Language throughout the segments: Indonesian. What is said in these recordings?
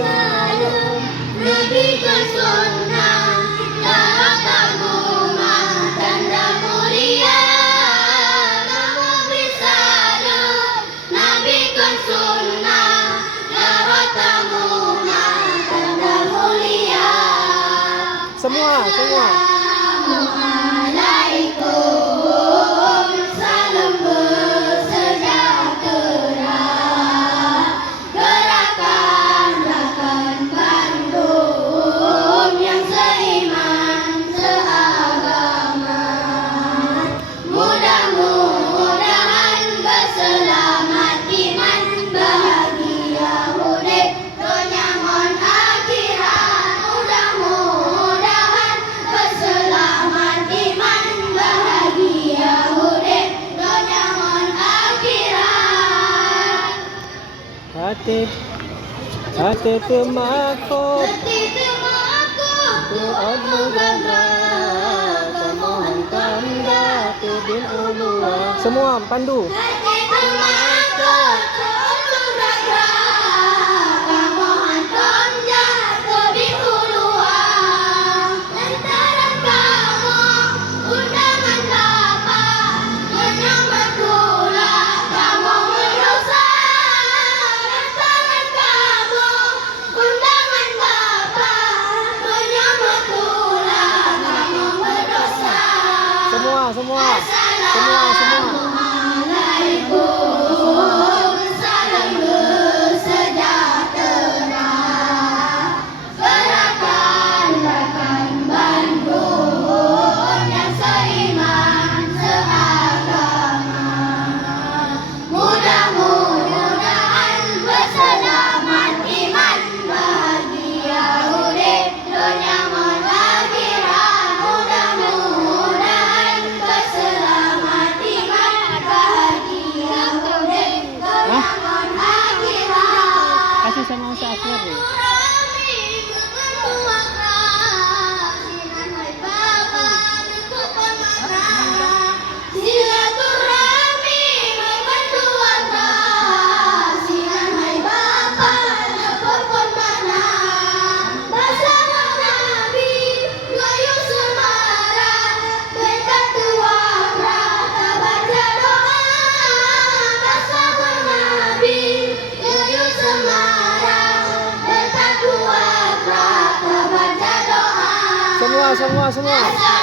salam Nabi ke sunnah darah tamu tanda mulia Nabi salam Nabi ke sunnah darah tamu tanda mulia. Semua. Assalamualaikum, salam bersejahtera, gerakan Bandung yang seiman seagama, mudah-mudahan berselamat iman bahagia urip dunia mon akhirat, mudah-mudahan berselamat iman bahagia urip dunia mon akhirat. Hati temakut Tuhan mugama, pemohon tanda tudin uluan. semua pandu. Hati temakut Tuhan mugama, pemohon tanda tudin uluan. Lantaran kamu undangan Bapak menyambut pula kamu berdosa. Lantaran kamu undangan Bapak menyambut pula kamu berdosa. Semua. Assalamualaikum, salam bersejahtera, gerakan Bandung yang seiman seagama, mudah-mudahan berselamat iman bahagia urip dunia mon akhirat, mudah-mudahan berselamat iman bahagia urip dunia mon akhirat. Kasih sama Ustaz Aswar nih. Silaturahmi membantu warga, sinan hai Bapa nepon mana, bersama Nabi gayung semarak, berkat warga baca doa, bersama Nabi gayung semarak, berkat warga baca doa. Semua. Assalamualaikum,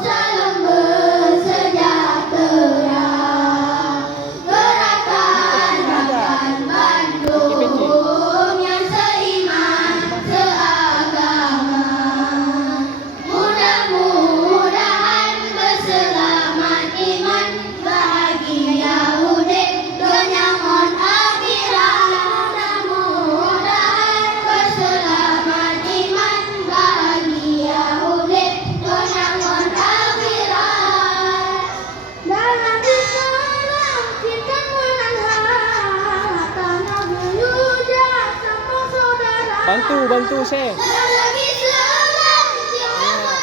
salam bersejahtera, gerakan Bandung yang seiman seagama, mudah-mudahan berselamat iman bahagia urip dunia mon akhirat, mudah-mudahan berselamat iman bahagia urip dunia mon akhirat. Dalam Islam kita menang tanah buyuda sama saudara. Bantu Syekh. Dalam Islam kita menang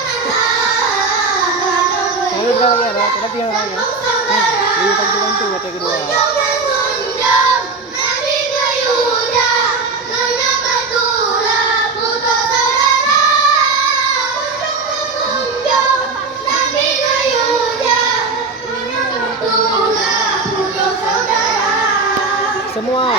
Lalu berapa ya? Tapi yang lain ya. Bantu kata kedua. Kunjung Nabi Gayuda, Nona Batula, putra saudara. Kunjung Nabi Gayuda, Nona Batula, putra saudara. Semua.